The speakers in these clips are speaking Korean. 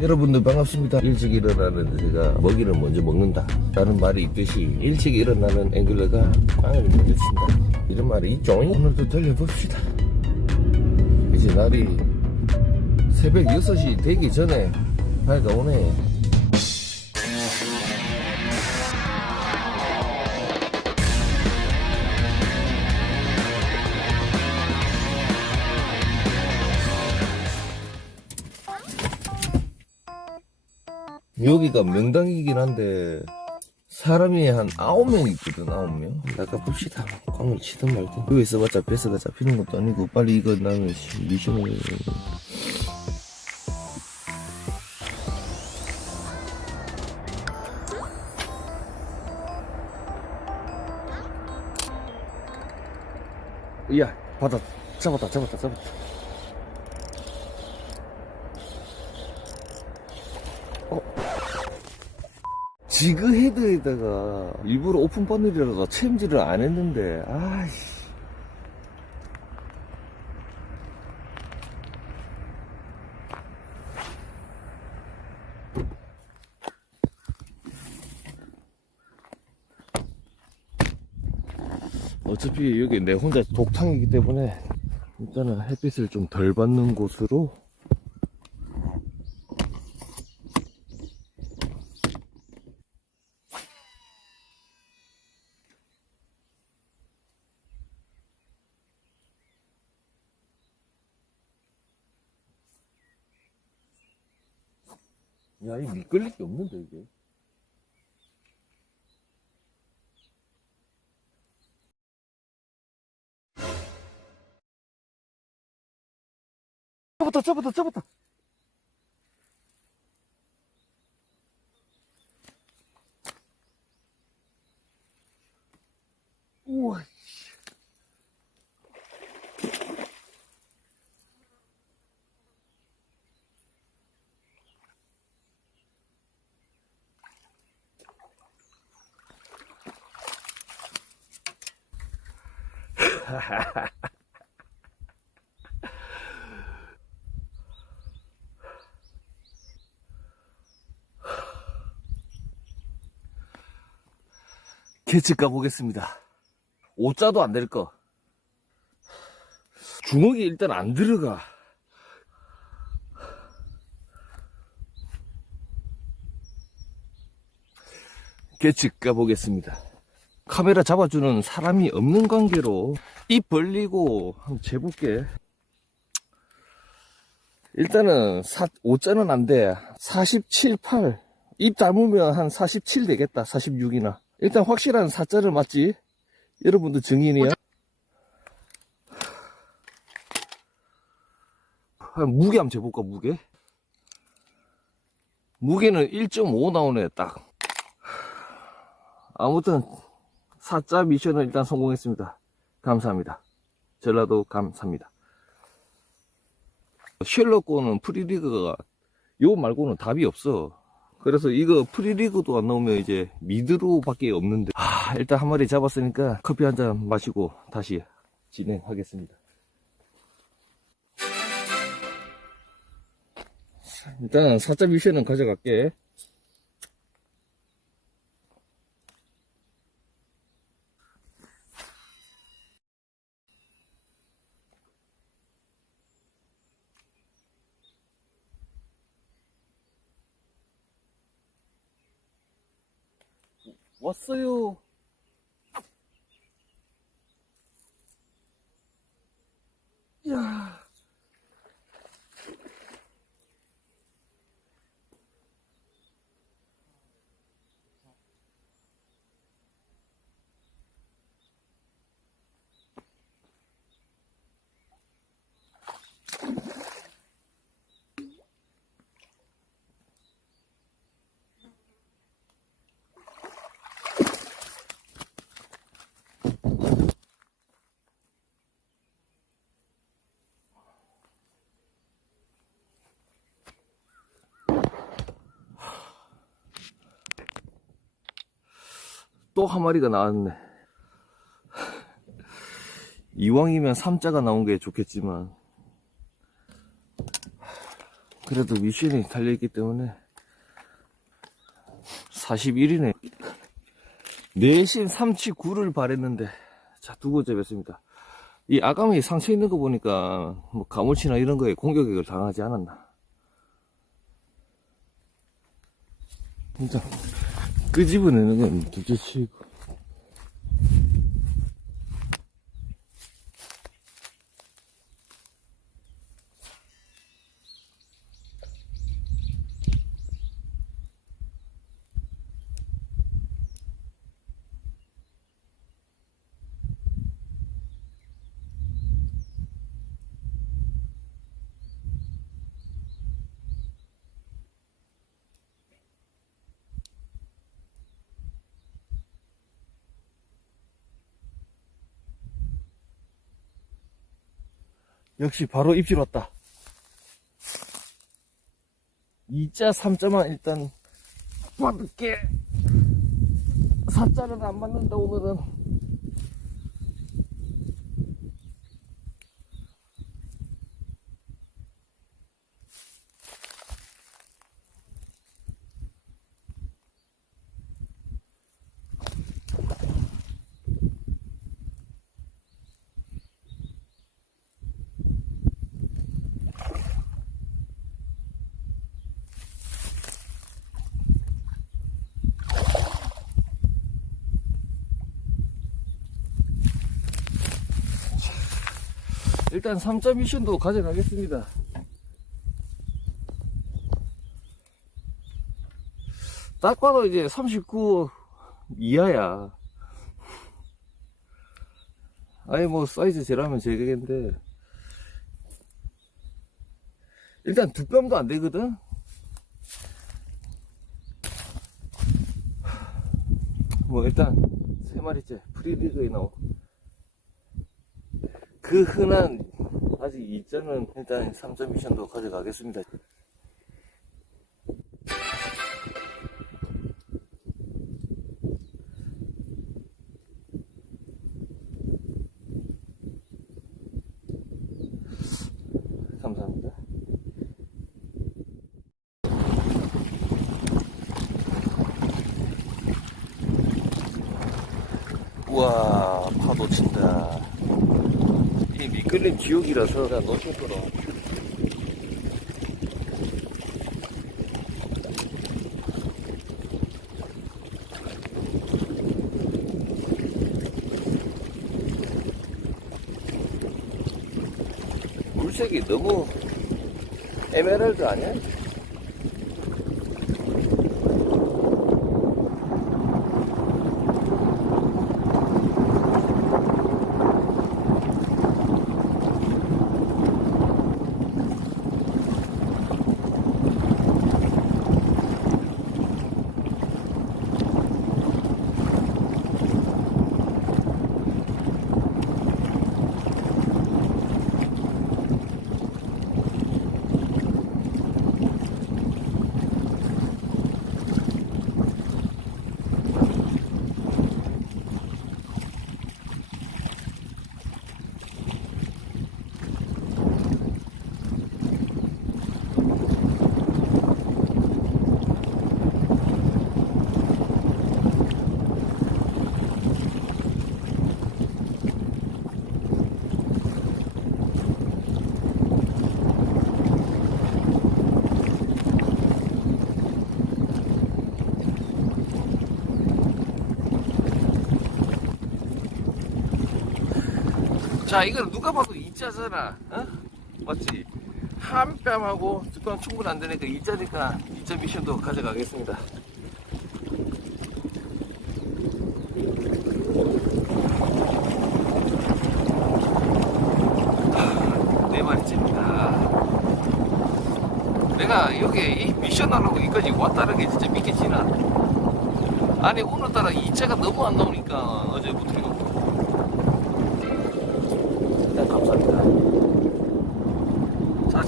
여러분들 반갑습니다. 일찍 일어나는 제가 먹이를 먼저 먹는다. 라는 말이 있듯이 일찍 일어나는 앵글러가 꽝을 먼저 친다. 이런 말이 있죠. 오늘도 달려봅시다. 이제 날이 새벽 6시 되기 전에 밝아오네. 여기가 명당이긴 한데 사람이 한 아홉 명 있거든 아홉 명. 나가 봅시다. 광을 치든 말든. 여기 있어봤자 뱃스가 잡히는 것도 아니고 빨리 이거 나면 씨, 미션을. 야 받아 잡았다 잡았다 잡았다 지그 헤드에다가 일부러 오픈 바늘이라서 챔질을 안 했는데 아이씨. 어차피 여기 내 혼자 독탕이기 때문에 일단은 햇빛을 좀 덜 받는 곳으로 야, 이 미끌릴 게 없는데, 이게. 잡았다, 잡았다, 잡았다. 우와. 개측 가보겠습니다. 오자도 안 될 거. 주먹이 일단 안 들어가. 개측 가보겠습니다. 카메라 잡아주는 사람이 없는 관계로 입 벌리고 한번 재볼게. 일단은 4, 5자는 안 돼. 47, 8. 입 담으면 한 47 되겠다. 46이나. 일단 확실한 4자를 맞지? 여러분도 증인이야? 한 무게 한번 재볼까, 무게? 무게는 1.5 나오네, 딱. 아무튼, 4자 미션은 일단 성공했습니다. 감사합니다. 전라도 감사합니다. 셜록고는 프리리그가 요 말고는 답이 없어. 그래서 이거 프리리그도 안 나오면 이제 미드로 밖에 없는데 아 일단 한 마리 잡았으니까 커피 한 잔 마시고 다시 진행하겠습니다. 일단 4자 미션은 가져갈게. 왔어요. 또 한 마리가 나왔네. 이왕이면 3자가 나온 게 좋겠지만 그래도 미션이 달려있기 때문에 41이네. 내심 379를 바랬는데, 자, 두 번째 뵙습니다. 이 아감이 상처 있는 거 보니까, 뭐, 가물치나 이런 거에 공격을 당하지 않았나. 진짜, 끄집어내는 건 둘째 치고. 역시 바로 입질 왔다. 2자 3자만 일단 받을게. 4자는 안 맞는다 오늘은. 일단 3자 미션도 가져가겠습니다. 딱 봐도 이제 39 이하야. 아니 뭐 사이즈 제라면 제격인데 일단 두 뼘도 안 되거든. 뭐 일단 세 마리째 프리리그에 나오. 그 흔한 아직 2점은 일단 3점 미션도 가져가겠습니다. 감사합니다. 우와 파도 친다. 이 미끌림 지옥이라서 나 놓칠 거라. 물색이 너무 에메랄드 아니야? 자, 이거는 누가 봐도 2자잖아. 어? 맞지? 한 뺨하고 두 뺨 충분 안 되니까 2자니까 2자 미션도 가져가겠습니다. 아, 네 마리째입니다. 내가 여기 이 미션 하려고 여기까지 왔다는 게 진짜 믿기지나? 아니, 오늘따라 2자가 너무 안 나오니까 어제부터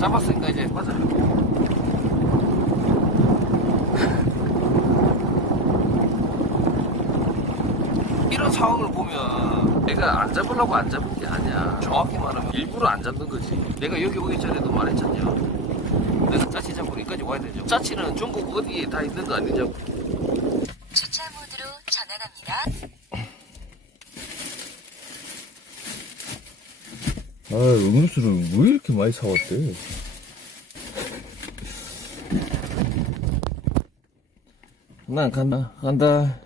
잡았으니까 이제 맞아. 이런 상황을 보면 내가 안 잡으려고 안 잡은 게 아니야. 정확히 말하면 일부러 안 잡는 거지. 내가 여기 오기 전에도 말했잖냐. 내가 짜치 잡으러 여기까지 와야 되죠. 짜치는 중국 어디에 다 있는 거 아니냐고. 아, 음료수를 왜 이렇게 많이 사왔대? 난 간다, 간다.